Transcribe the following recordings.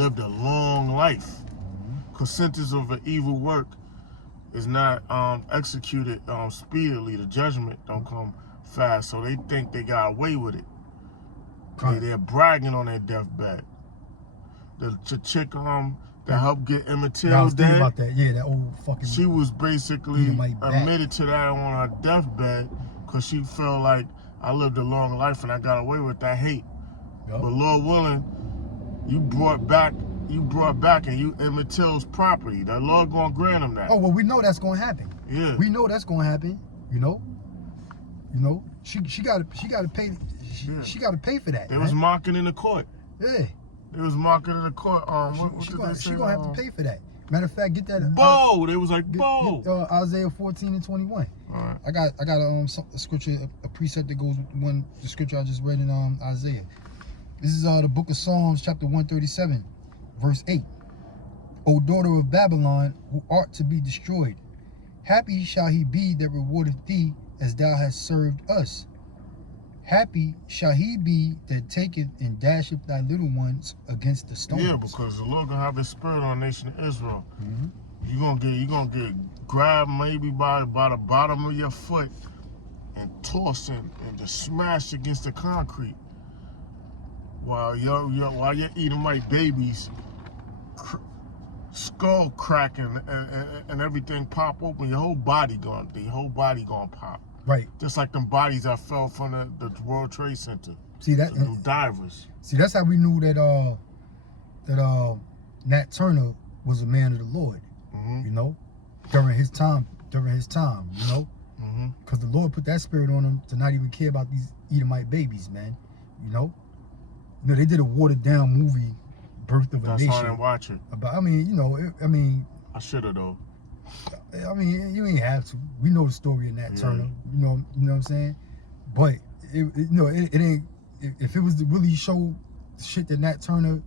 lived a long life. Because sentence of an evil work is not executed speedily. The judgment don't come fast. So they think they got away with it. They're bragging on their deathbed. The chick that helped get Emmett Till I was thinking dead. about that. Yeah, that old fucking. She was basically admitted to that on her deathbed because she felt like I lived a long life and I got away with that hate. Yep. But Lord willing, you brought back and you Emmett Till's property. The Lord gonna grant him that. Oh well, we know that's gonna happen. Yeah. We know that's gonna happen. You know. She got to pay. She got to pay for that. They was mocking in the court. Yeah. They was mocking in the court. She gonna have to pay for that. Matter of fact, get that. Bo. They was like Bo. Isaiah 14 and 21. All right. I got a scripture, a precept that goes with the scripture I just read in Isaiah. This is the book of Psalms, chapter 137, verse 8. O daughter of Babylon, who art to be destroyed, happy shall he be that rewardeth thee as thou hast served us. Happy shall he be that taketh and dasheth thy little ones against the stones. Yeah, because the Lord gonna have his spirit on the nation of Israel. You gonna get grabbed maybe by the bottom of your foot and tossed and just smashed against the concrete while you're eating like babies, skull cracking and everything pop open. Your whole body gonna pop. Right. Just like them bodies that fell from the World Trade Center. See that? The divers. See, that's how we knew that Nat Turner was a man of the Lord. You know, during his time. You know, because the Lord put that spirit on him to not even care about these Edomite babies, man. You know, they did a watered down movie, Birth of a Nation. That's why I didn't watch it. But I mean, I should have though. I mean, you ain't have to. We know the story of Nat Turner. You know what I'm saying? But it ain't. If it was to really show shit that Nat Turner,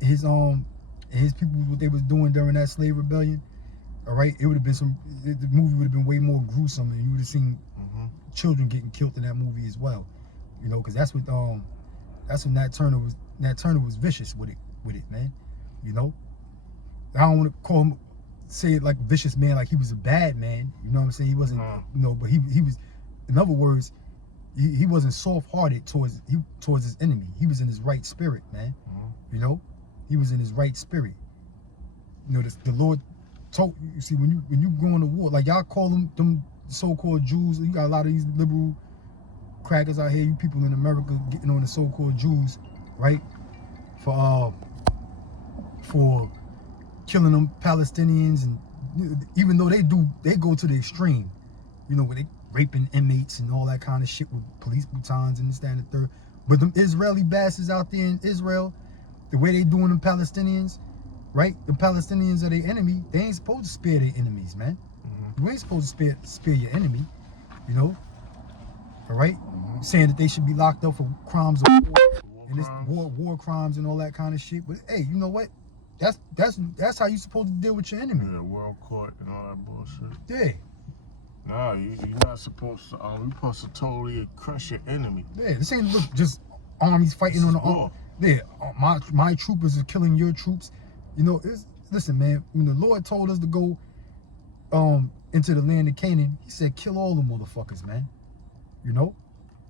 his people, what they was doing during that slave rebellion, all right, it would have been the movie would have been way more gruesome, and you would have seen children getting killed in that movie as well. You know, because that's what Nat Turner was. Nat Turner was vicious with it, man. You know, I don't want to call him. Say it like a vicious man, like he was a bad man. You know what I'm saying? He wasn't, but he was. In other words, he wasn't soft-hearted towards his enemy. He was in his right spirit, man. You know, he was in his right spirit. You know, the Lord told you. See, when you go into war, like y'all call them so-called Jews. You got a lot of these liberal crackers out here. You people in America getting on the so-called Jews, right? For killing them Palestinians, and even though they go to the extreme, you know, where they raping inmates and all that kind of shit with police batons and this, that, and the third. But them Israeli bastards out there in Israel, the way they doing them Palestinians, right? The Palestinians are their enemy. They ain't supposed to spare their enemies, man. You ain't supposed to spare your enemy, you know. All right, saying that they should be locked up for crimes of war, and this war crimes and all that kind of shit. But hey, you know what? That's how you supposed to deal with your enemy. Yeah, world court and all that bullshit. Yeah. Nah, you're not supposed to. You're supposed to totally crush your enemy. Yeah, this ain't just armies fighting on the arm. Yeah, my troopers are killing your troops. You know, listen, man. When the Lord told us to go into the land of Canaan, He said, kill all the motherfuckers, man. You know.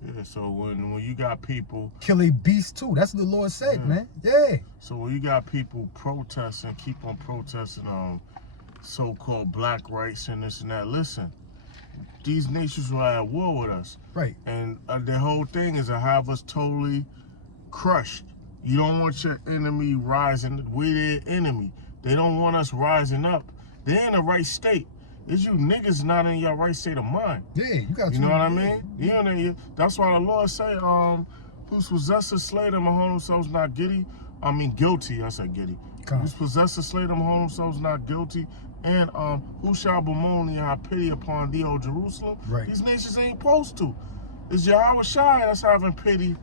Yeah, so when you got people... Kill a beast too. That's what the Lord said, man. Yeah. So when you got people protesting, keep on protesting so-called black rights and this and that, listen, these nations are at war with us. Right. And the whole thing is to have us totally crushed. You don't want your enemy rising. We're their enemy. They don't want us rising up. They're in the right state. It's you niggas not in your right state of mind. Yeah, you got to. You know what I mean? That's why the Lord say, who's possessed and slay them and hold themselves not guilty. I mean guilty, I said guilty. Who's possessed and slay them and hold themselves not guilty. And who shall bemoan thee and have pity upon thee, O Jerusalem? Right. These nations ain't supposed to. It's Yahweh Shai that's having pity.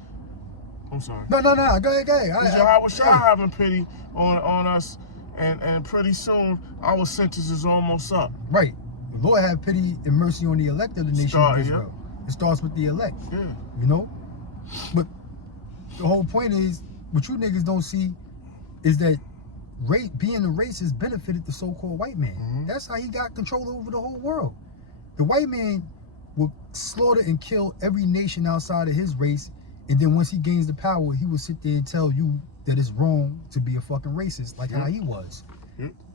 I'm sorry. No. Go ahead. It's Yahweh Shai having pity on us. And pretty soon, our sentence is almost up. Right. The Lord have pity and mercy on the elect of the nation of Israel. It starts with the elect. Yeah. You know? But the whole point is, what you niggas don't see is that being a racist benefited the so-called white man. Mm-hmm. That's how he got control over the whole world. The white man will slaughter and kill every nation outside of his race, and then once he gains the power, he will sit there and tell you that it's wrong to be a fucking racist, like how he was.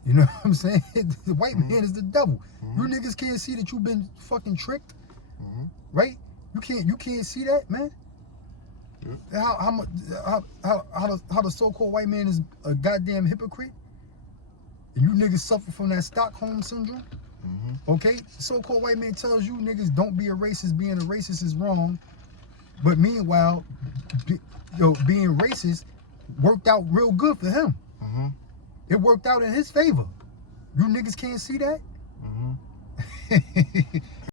You know what I'm saying? The white man is the devil. You niggas can't see that you've been fucking tricked, right? You can't see that, man. How the so-called white man is a goddamn hypocrite, and you niggas suffer from that Stockholm syndrome. Okay, the so-called white man tells you niggas don't be a racist. Being a racist is wrong, but meanwhile, being racist worked out real good for him. It worked out in his favor. You niggas can't see that.